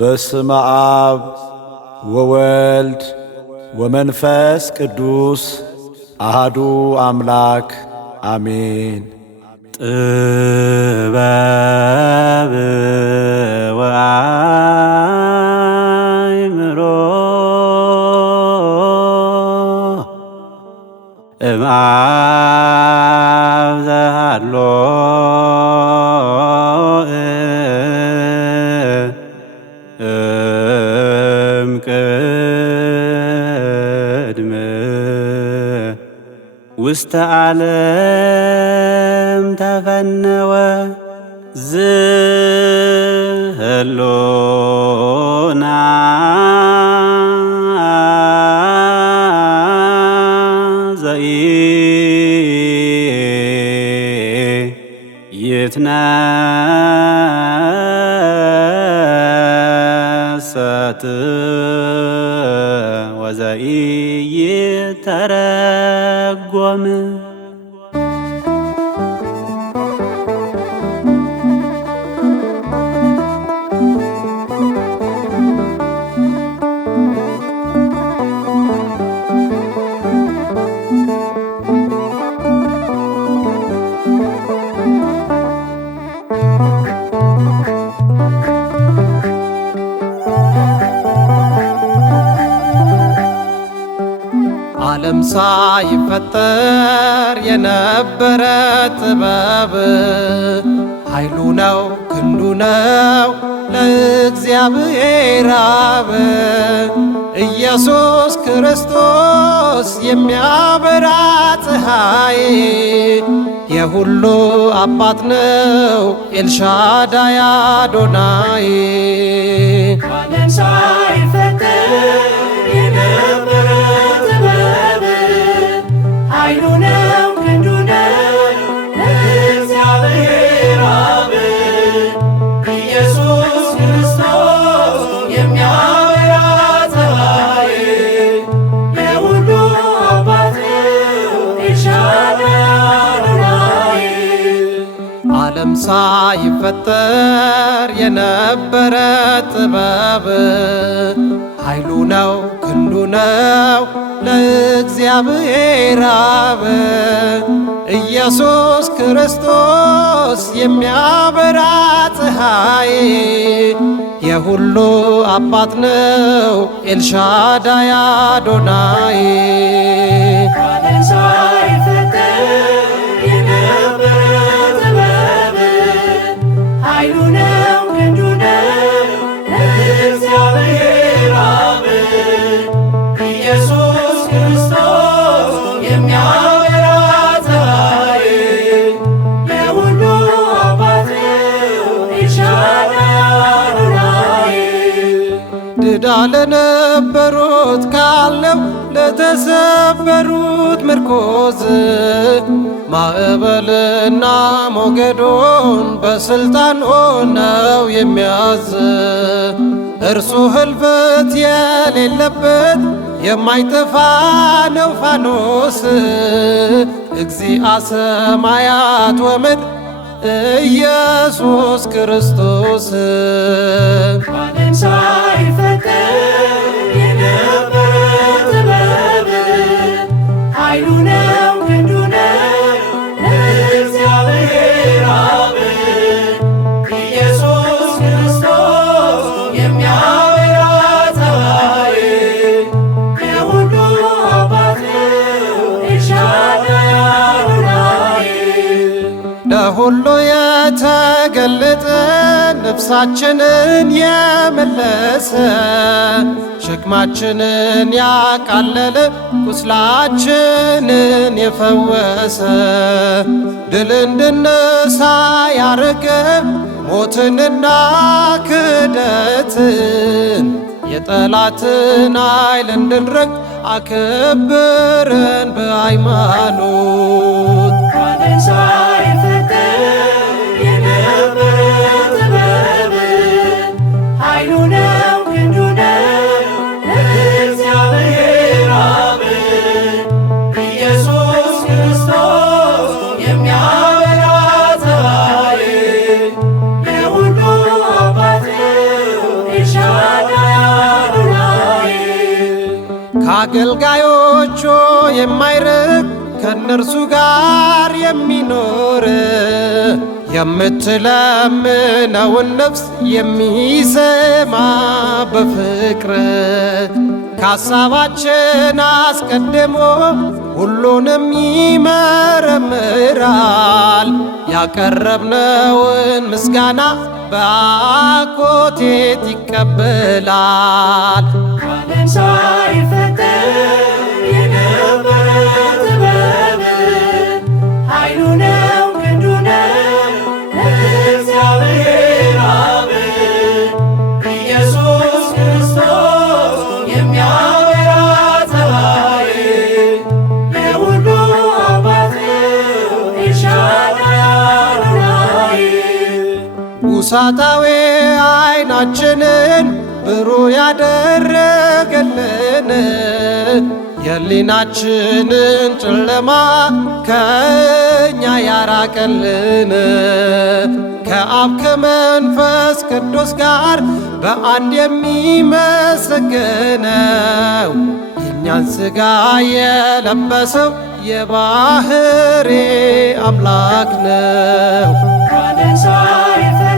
በስመ አብ ወወልድ ወመንፈስ ቅዱስ አሃዱ አምላክ አሜን። ጥበብ ወአእምሮ እምአብ ዘሃሎ እምቅድመ ውስተ ዓለም ተፈነወ ዝህሎና ዘኢይትነሰት ወዘኢይተረጎም ዓለም ሳይፈጠር የነበረ ጥበብ ኃይሉ ነው ክንዱ ነው ለእግዚአብሔር አብ ኢየሱስ ክርስቶስ የሚያበራ ፀሐይ የሁሉ አባት ነው ኤልሻዳይ አዶናይ። ዓለም ሳይፈጠር የነበረ ጥበብ ኃይሉ ነው ክንዱ ነው ለእግዚአብሔር አብ ኢየሱስ ክርስቶስ የሚያበራ ፀሐይ የሁሉ አባት ነው ኤልሻዳይ አዶናይ። ዓለም ሳይፈጠር የነበረ ጥበብ ኃይሉ ነው ክንዱ ነው ለእግዚአብሔር አብ ኢየሱስ ክርስቶስ የሚያበራ ፀሐይ የሁሉ አባት ነው ኤልሻዳይ አዶናይ። ዓለም ሳይፈጠር የነበረ ጥበብ ኃይሉ ነው ክንዱ ነው ለእግዚአብሔር አብ ኢየሱስ ክርስቶስ የሚያበራ ፀሐይ የሁሉ አባት ነው ኤልሻዳይ አዶናይ። ድዳ ለነበሩት ካለው ለተሰበሩት ምርኮዝ ማዕበልና ሞገዱን በስልጣን ሆነው የሚያዝ እርሱ ህልፈት የሌለበት የማይጠፋ ነው ፋኖስ እግዚአ ሰማያት ወምድር ኢየሱስ ክርስቶስ። ዓለም ሳይፈጠር የነበረ ጥበብ ኃይሉ ነው ክንዱ ነው ለእግዚአብሔር አብ ኢየሱስ ክርስቶስ የሚያበራ ፀሐይ የሁሉ አባት ነው ኤልሻዳይ አዶናይ። ለሁሉ የተገለጠ ነፍሳችንን የመለሰ ሸክማችንን ያቃለለ ቁስላችንን የፈወሰ ድል እንድንነሳ ያረገ ሞትንና ክደትን የጠላትን ኃይል እንድንረግጥ አከበረን በሃይማኖት። ዓለም ሳይፈጠር የነበረ ጥበብ ኃይሉ ነው ክንዱ ነው ለእግዚአብሔር አብ ኢየሱስ ክርስቶስ የሚያበራ ፀሐይ የሁሉ አባት ነው ኤልሻዳይ ከአገልጋዮቹ የማይርቅ ከእነርሱ ጋር የሚኖር የምትለምነውን ነፍስ የሚሰማ በፍቅር ከሐሳባችን አስቀድሞ ሁሉንም ይመረምራል። ያቀረብነውን ምስጋና በአኮቴት ይቀበላል። ዓለም ሳይፈጠር የነበረ ጥበብ ኃይሉ ነው ክንዱ ነው እግዚአብሔር አብ ኢየሱስ ክርስቶስ የሚያበራ ፀሐይ የሁሉ አባት ኤልሻዳይ አዶናይ ውሳጣዊ ዓይናችንን ብሩህ ያደረገልን የሕሊናችንን ጨለማ ከእኛ ያራቀልን ከአብ ከመንፈስ ቅዱስ ጋር በአንድ የሚመሰገነው የእኛን ሥጋ የለበሰው የባሕርይ አምላክ ነው። ዓለም ሳይፈጠር